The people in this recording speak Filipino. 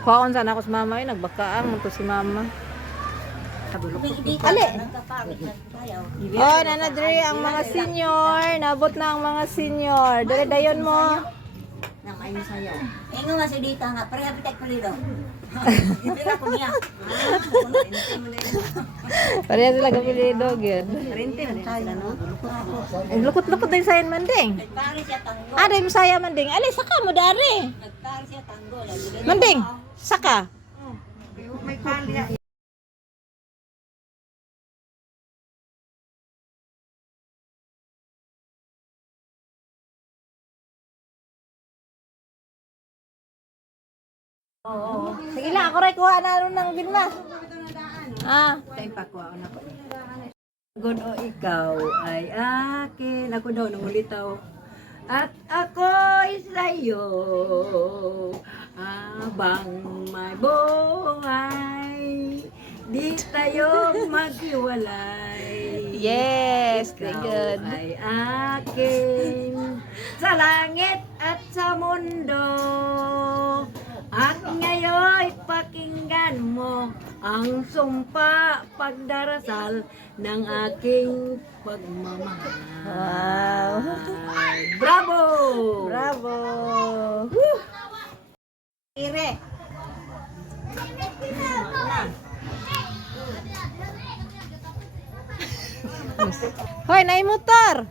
Kuhaon sana ako sa mama. Ay, nagbakaang to si mama. Ali. Oh, nanadri ang mga senior. Nabot na ang mga senior. Dali dayon mo. Nang ayun sayo. Ingo nga si Dita nga, pareha pitek ko dito. Ibira ko niya. Pareha sila kapilido, gyud. Rente man sila no. Ang lukot-lukot din sayon manding. Nagtari siya tanggol. Ah, dahil masaya manding. Ali, saka mo dari. Nagtari siya tanggol. Manding, saka. May pali. Oo. Sige lang, ako rin kuha na rin ng gilna. Ah. Tayo pa kuha na ko. Good o ikaw ay akin. Ako daw nang ulitaw. At ako'y sa'yo habang may buhay. Di tayo maghiwalay. Yes, very Ikaw good. ay akin sa langit at sa mundo. At ngayon'y pakinggan mo ang sumpa pagdarasal ng aking pagmamahal. Wow. Bravo! Bravo. Ire. Hoy, naay motor.